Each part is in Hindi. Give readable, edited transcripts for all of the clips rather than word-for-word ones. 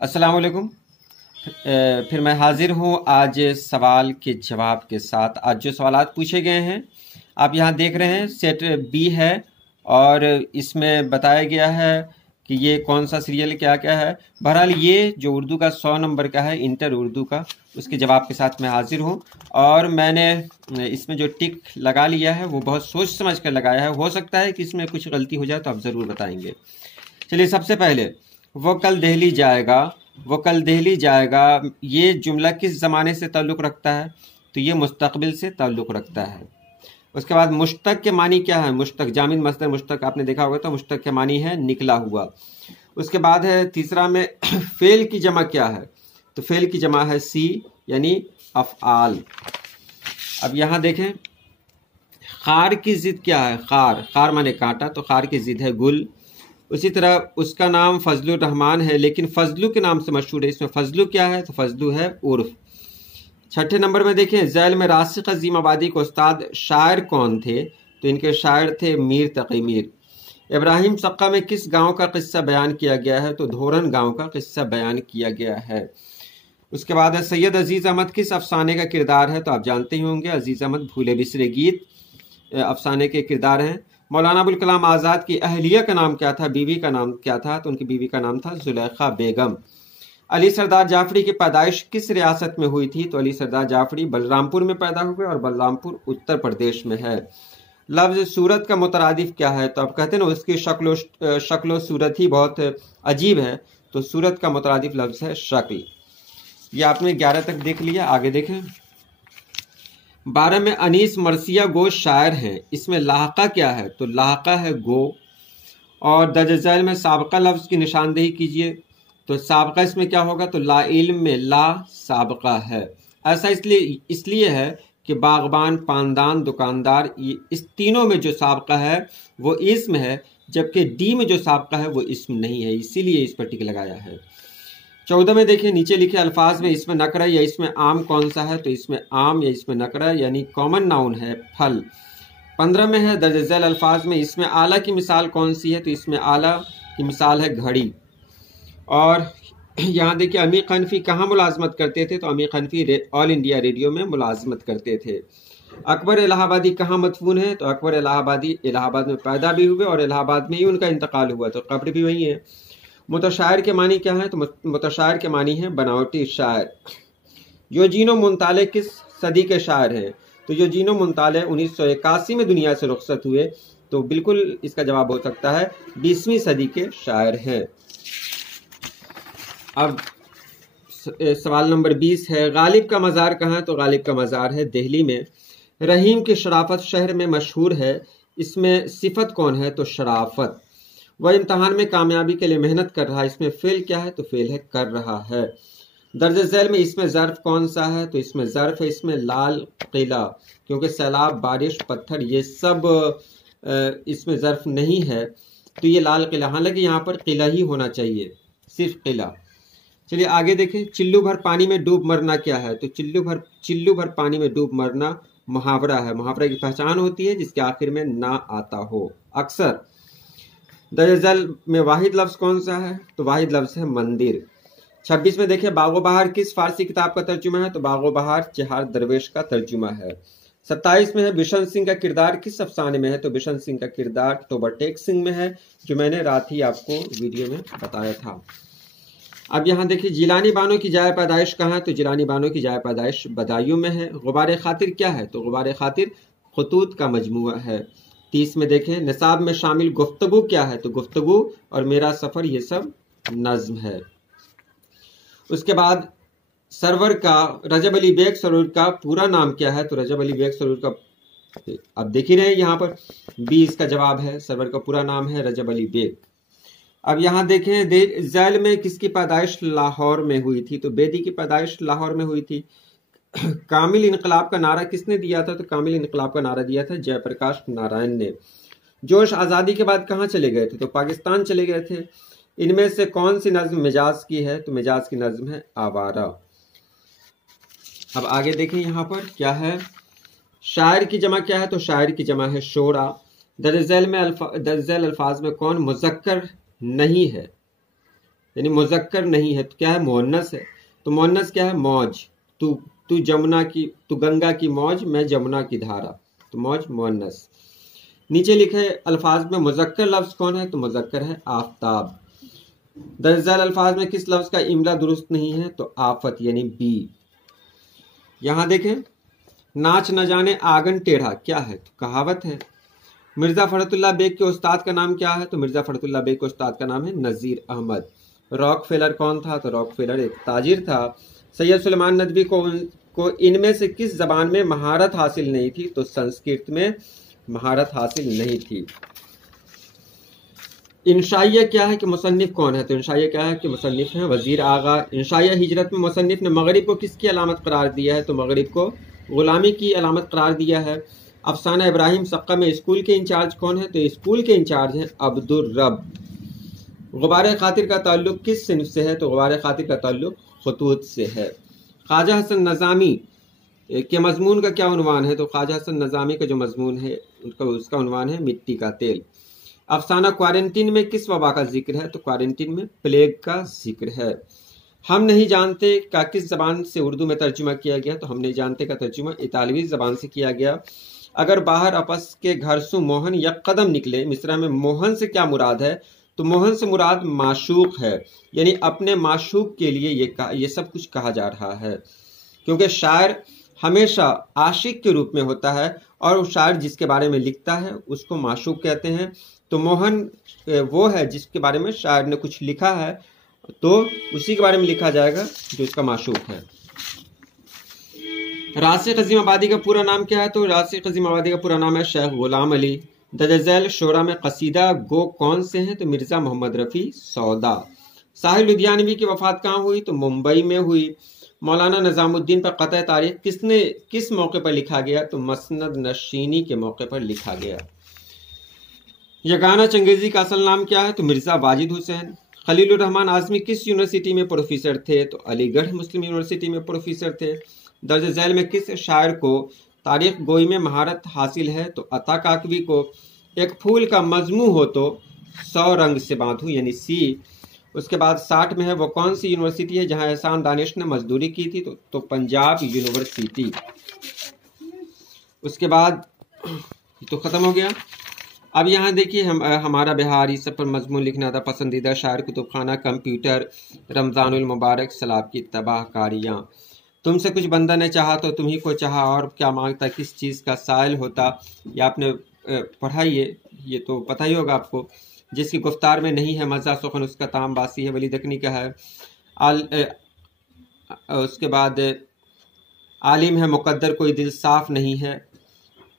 अस्सलाम वालेकुम। फिर मैं हाजिर हूँ आज सवाल के जवाब के साथ। आज जो सवालात पूछे गए हैं आप यहाँ देख रहे हैं, सेट बी है और इसमें बताया गया है कि ये कौन सा सीरियल क्या क्या है। बहरहाल ये जो उर्दू का 100 नंबर का है, इंटर उर्दू का, उसके जवाब के साथ मैं हाजिर हूँ। और मैंने इसमें जो टिक लगा लिया है वो बहुत सोच समझ कर लगाया है। हो सकता है कि इसमें कुछ गलती हो जाए तो आप ज़रूर बताएंगे। चलिए, सबसे पहले वो कल दिल्ली जाएगा, वो कल दिल्ली जाएगा, ये जुमला किस ज़माने से ताल्लुक़ रखता है? तो ये मुस्तक़बिल से ताल्लुक़ रखता है। उसके बाद मुश्तक के मानी क्या है? मुश्तक, जामिद मस्दर मुश्तक आपने देखा होगा, तो मुश्तक के मानी है निकला हुआ। उसके बाद है तीसरा में फ़ेल की जमा क्या है? तो फ़ेल की जमा है सी, यानी अफ़आल। अब यहाँ देखें, खार की ज़िद क्या है? खार, खार माने कांटा, तो खार की ज़िद है गुल। उसी तरह उसका नाम फजलुर रहमान है, लेकिन फजलू के नाम से मशहूर है। इसमें फजलू क्या है? तो फजलू है उर्फ। छठे नंबर में देखें, ज़ैल में रासिक अज़ीम आबादी के उस्ताद शायर कौन थे? तो इनके शायर थे मीर तक़ी मीर। इब्राहिम सक्का में किस गांव का किस्सा बयान किया गया है? तो धोरन गांव का किस्सा बयान किया गया है। उसके बाद है सैयद अजीज़ अहमद किस अफसाने का किरदार है? तो आप जानते ही होंगे, अजीज़ अहमद भूले बिसरे गीत अफसाने के किरदार हैं। मौलाना अबुल कलाम आज़ाद की अहलिया का नाम क्या था? बीवी का नाम क्या था? तो उनकी बीवी का नाम था जुलेखा बेगम। अली सरदार जाफरी की पैदाइश किस रियासत में हुई थी? तो अली सरदार जाफरी बलरामपुर में पैदा हुए और बलरामपुर उत्तर प्रदेश में है। लफ्ज़ सूरत का मुतरादिफ क्या है? तो आप कहते हैं ना उसकी शक्लो सूरत ही बहुत अजीब है, तो सूरत का मुतरादिफ लफ्ज़ है शक्ल। ये आपने 11 तक देख लिया। आगे देखें, 12 में अनीस मरसिया गो शायर हैं, इसमें लाहका क्या है? तो लाहका है गो। और दर्ज झैल में साबका लफ्ज़ की निशानदेही कीजिए। तो साबका इसमें क्या होगा? तो ला इल्म में ला साबका है। ऐसा इसलिए है कि बागबान, पानदान, दुकानदार, ये इस तीनों में जो साबका है वो इस्म है, जबकि डी में जो साबका है वो इस्म नहीं है, इसीलिए इस पर टिक लगाया है। 14 में देखिए, नीचे लिखे अल्फाज में इसमें नकरा या इसमें आम कौन सा है? तो इसमें आम या इसमें नकरा यानी कॉमन नाउन है फल। 15 में है दर्ज झैल अल्फाज में इसमें आला की मिसाल कौन सी है? तो इसमें आला की मिसाल है घड़ी। और यहाँ देखिए, अमीर हनफी कहाँ मुलाजमत करते थे? तो अमीर हनफी ऑल इंडिया रेडियो में मुलाजमत करते थे। अकबर इलाहाबादी कहाँ मदफून है? तो अकबर इलाहाबादी इलाहाबाद में पैदा भी हुए और इलाहाबाद में ही उनका इंतकाल हुआ, तो कब्र भी वही है। मुतशायर के मानी क्या है? तो मुतशायर के मानी है बनावटी शायर। योजीनो मुंताले किस सदी के शायर हैं? तो योजीनो मुंताले 1981 में दुनिया से रुखसत हुए, तो बिल्कुल इसका जवाब हो सकता है 20वीं सदी के शायर हैं। अब सवाल नंबर 20 है, गालिब का मज़ार कहाँ है? तो गालिब का मज़ार है दिल्ली में। रहीम की शराफत शहर में मशहूर है, इसमें सिफत कौन है? तो शराफत। वह इम्तहान में कामयाबी के लिए मेहनत कर रहा है, इसमें फेल क्या है? तो फेल है कर रहा है। दर्ज झैल में इसमें ज़र्फ कौन सा है? तो इसमें ज़र्फ है इसमें लाल किला, क्योंकि सैलाब, बारिश, पत्थर ये सब इसमें ज़र्फ नहीं है, तो ये लाल किला। हालांकि यहाँ पर किला ही होना चाहिए, सिर्फ किला। चलिए आगे देखें, चिल्लू भर पानी में डूब मरना क्या है? तो चिल्लू भर पानी में डूब मरना मुहावरा है। मुहावरा की पहचान होती है जिसके आखिर में ना आता हो अक्सर। दर्ज झैल में वाहिद लफ्ज़ कौन सा है? तो वाहिद लफ्ज़ है मंदिर। 26 में देखिए, बागो बहार किस फारसी किताब का तर्जुमा है? तो बागो बहार चहार दरवेश का तर्जुमा है। 27 में है बिशन सिंह का किरदार किस अफसाने में है? तो बिशन सिंह का किरदार टोबरटेक सिंह में है, जो मैंने रात ही आपको वीडियो में बताया था। अब यहाँ देखिए, जिलानी बानो की जाए पैदाइश कहाँ है? तो जिलानी बानो की जाए पैदाइश बदायूं में है। गुबार खातिर क्या है? तो गुबार खातिर खतूत का मजमुआ है। 30 में देखें, निसाब में शामिल गुफ्तगू क्या है? तो गुफ्तगू और मेरा सफ़र ये सब नज्म है। उसके बाद सरवर का, रजब अली बेग सरवर का पूरा नाम क्या है? तो रजब अली बेग सरवर का, अब देख ही रहे हैं यहाँ पर 20 का जवाब है, सरवर का पूरा नाम है रजब अली बेग। अब यहाँ देखें, झैल में किसकी पैदाइश लाहौर में हुई थी? तो बेदी की पैदाइश लाहौर में हुई थी। कामिल इनकलाब का नारा किसने दिया था? तो कामिल इनकलाब का नारा दिया था जयप्रकाश नारायण ने। जोश आज़ादी के बाद कहाँ चले गए थे? तो पाकिस्तान चले गए थे। इनमें से कौन सी नज्म मिजाज की है? तो मिजाज की नज्म है आवारा। अब आगे देखें, यहाँ पर क्या है, शायर की जमा क्या है? तो शायर की जमा है शोरा। दर्ज झैल अल्फाज में कौन मुज़क्कर नहीं है? यानी मुज़क्कर नहीं है, तो क्या है, मुअन्नस है। तो मुअन्नस क्या है, मौज। तू गंगा की मौज, मैं जमुना की धारा, तो मौज मुअन्नस। नीचे लिखे अल्फाज में मुज़क्कर लफ्ज कौन है, तो मुज़क्कर है आफताब। दर्ज झैल अल्फाज में किस लफ्ज का इमला दुरुस्त नहीं है, तो आफत यानी बी। यहां देखें, नाच न जाने आंगन टेढ़ा क्या है, तो कहावत है। मिर्जा फरतुल्लाह बेग के उस्ताद का नाम क्या है, तो मिर्जा फरतुल्लाह बेग के उस्ताद का नाम है नजीर अहमद। रॉकफेलर कौन था, तो रॉकफेलर एक ताजिर था। सैयद सुलेमान नदवी को इनमें से किस जबान में महारत हासिल नहीं थी, तो संस्कृत में महारत हासिल नहीं थी। इंशाइया क्या है कि मुसन्निफ कौन है, तो इंशाइया क्या है कि मुसन्निफ है वजीर आगा। इंशाइया हिजरत में मुसन्निफ ने मगरिब को किसकी अलामत करार दिया है, तो मगरिब को गुलामी की अलामत करार दिया है। अफसाना इब्राहिम सक्का में स्कूल के इंचार्ज कौन है, तो स्कूल के इंचार्ज हैं अब्दुर रब। गुबार खातिर का ताल्लुक किस सिन्फ से है, तो गुबार खातिर का ताल्लुक खतूत से है। ख्वाजा हसन नज़ामी के मजमून का क्या उन्वान है, तो ख्वाजा हसन नज़ामी का जो मजमून है उसका उन्वान है मिट्टी का तेल। अफसाना क्वारंटीन में किस वबा का जिक्र है, तो क्वारंटीन में प्लेग का जिक्र है। हम नहीं जानते का किस जबान से उर्दू में तर्जुमा किया गया, तो हम नहीं जानते का तर्जुमा इतालवी जबान से किया गया। अगर बाहर आपस के घर से मोहन या कदम निकले, मिसरा में मोहन से क्या मुराद है, तो मोहन से मुराद माशूक है, यानी अपने माशूक के लिए ये सब कुछ कहा जा रहा है। क्योंकि शायर हमेशा आशिक के रूप में होता है और उस शायर जिसके बारे में लिखता है उसको माशूक कहते हैं। तो मोहन वो है जिसके बारे में शायर ने कुछ लिखा है, तो उसी के बारे में लिखा जाएगा जो इसका माशूक है। रासिक अजीम आबादी का पूरा नाम क्या है, तो रासिक अजीम आबादी का पूरा नाम है शेख गुलाम अली। दर्ज झैल शोरा में कसीदा गो कौन से हैं, तो मिर्जा मोहम्मद रफ़ी सौदा। साहिल लुधियानवी की वफात कहाँ हुई, तो मुंबई में हुई। मौलाना निज़ामुद्दीन पर क़त्ल तारीख किस मौके पर लिखा गया, तो मसनद नशीनी के मौके पर लिखा गया। यगाना चंगेज़ी का असल नाम क्या है, तो मिर्ज़ा वाजिद हुसैन। खलीलुर रहमान आज़मी किस यूनिवर्सिटी में प्रोफेसर थे, तो अलीगढ़ मुस्लिम यूनिवर्सिटी में प्रोफेसर थे। दर्ज झैल में किस शायर को तारीख गोई में महारत हासिल है, तो अता काकवी को। एक फूल का मजमू हो तो 100 रंग से बांधू, यानी सी। उसके बाद 60 में है वो कौन सी यूनिवर्सिटी है जहां एहसान दानिश ने मजदूरी की थी, तो पंजाब यूनिवर्सिटी। उसके बाद तो ख़त्म हो गया। अब यहाँ देखिए हमारा बिहार, इस सब पर मजमून लिखना था। पसंदीदा शायर, कुतुबखाना, कंप्यूटर, रमज़ानुल मुबारक, सलाब की तबाहकारियाँ। तुमसे कुछ बंदा ने चाहा तो तुम्ही को चाहा, और क्या मांगता किस चीज़ का साइल होता। ये आपने पढ़ा, ये तो पता ही होगा आपको। जिसकी गुफ्तार में नहीं है मज़ा, सुखन उसका ताम बासी है, वली दकनी का है। उसके बाद आलिम है मुकद्दर कोई दिल साफ नहीं है,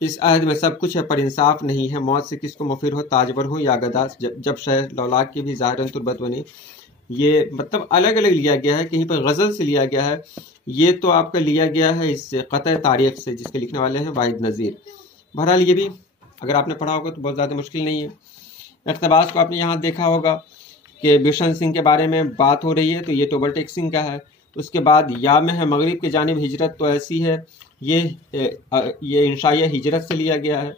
इस अहद में सब कुछ है पर इंसाफ नहीं है। मौत से किसको मुफिर हो, ताजबर हो या गदास, जब शहर लौलाक की भी ज़ाहिरन तुरबत बनी। ये मतलब अलग अलग लिया गया है, कहीं पर गज़ल से लिया गया है, ये तो आपका लिया गया है इससे क़त्ल तारीख से, जिसके लिखने वाले हैं वाहिद नज़ीर। बहरहाल ये भी अगर आपने पढ़ा होगा तो बहुत ज़्यादा मुश्किल नहीं है। इक़्तिबास को आपने यहाँ देखा होगा कि बिशन सिंह के बारे में बात हो रही है, तो ये तो ओवरटेक सिंह का है। उसके बाद या में है मगरिब की जानिब हिजरत तो ऐसी है, ये इंशाइया हिजरत से लिया गया है।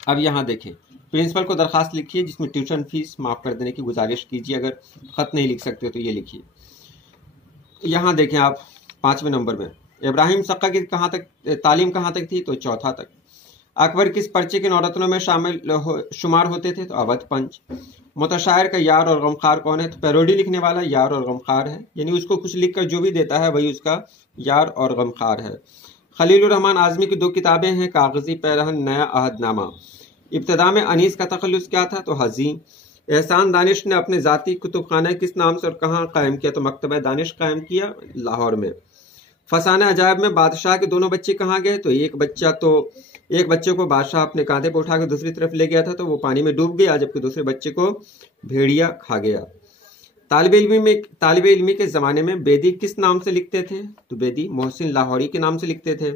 अब यहाँ देखें, प्रिंसिपल को दरख्वास्त लिखिए जिसमें ट्यूशन फीस माफ़ कर देने की गुजारिश कीजिए। अगर ख़त नहीं लिख सकते तो ये लिखिए। यहाँ देखें आप 5वें नंबर में, इब्राहिम सक्का की तालीम कहाँ तक थी, तो 4था तक। अकबर किस पर्चे के नौरत्नों में शुमार होते थे, तो अवध पंच। मुतशायर का यार और गमखार कौन है, तो पैरोडी लिखने वाला यार और गमखार है, यानी उसको कुछ लिख कर जो भी देता है वही उसका यार और गमखार है। खलीलुर रहमान आज़मी की 2 किताबें हैं, कागज़ी पैरहन, नया अहदनामा। इब्तदा में अनीस का तखल्लुस क्या था, तो हज़ीम। एहसान दानिश ने अपने ज़ाती कुतुबखाना किस नाम से और कहाँ कायम किया, तो मकतबा दानिश कायम किया लाहौर में। फसाना अजायब में बादशाह के दोनों बच्चे कहाँ गए, तो एक बच्चे को बादशाह अपने कांधे पर उठा के दूसरी तरफ ले गया था, तो वो पानी में डूब गया, जबकि दूसरे बच्चे को भेड़िया खा गया। तालिब इल्मी के ज़माने में बेदी किस नाम से लिखते थे, तो बेदी मोहसिन लाहौरी के नाम से लिखते थे।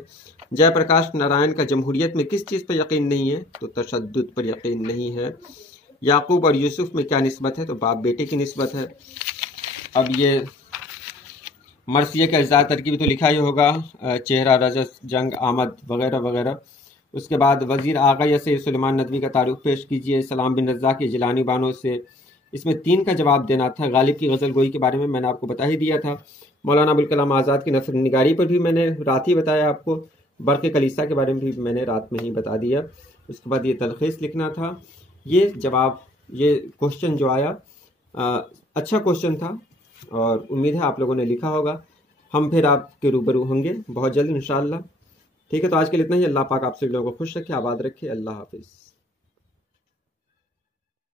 जयप्रकाश नारायण का जमहूरियत में किस चीज़ पर यकीन नहीं है, तो तशद्दुद पर यकीन नहीं है। याकूब और यूसुफ में क्या निस्बत है, तो बाप बेटे की निस्बत है। अब ये मरसिया के अज्जा तरकीब तो लिखा ही होगा, चेहरा, रजस, जंग, आमद वगैरह वगैरह। उसके बाद वज़ीर आगा या सैयद सुलेमान नदवी का तारुफ पेश कीजिए। सलाम बिन रज़्ज़ाक़ के जिलानी बानों से इसमें 3 का जवाब देना था। गालिब की गज़ल गोई के बारे में मैंने आपको बता ही दिया था। मौलाना अबुल कलाम आज़ाद की नसर निगारी पर भी मैंने रात ही बताया आपको। बर्क़ कलीसा के बारे में भी मैंने रात में ही बता दिया। उसके बाद ये तलख़ीस लिखना था। ये जवाब, ये क्वेश्चन जो आया अच्छा क्वेश्चन था और उम्मीद है आप लोगों ने लिखा होगा। हम फिर आपके रूबरू होंगे बहुत जल्द इंशाअल्लाह। ठीक है, तो आज के लिए इतना ही। अल्लाह पाक आप सभी लोगों को खुश रखे, आबाद रखे। अल्लाह हाफ़िज़।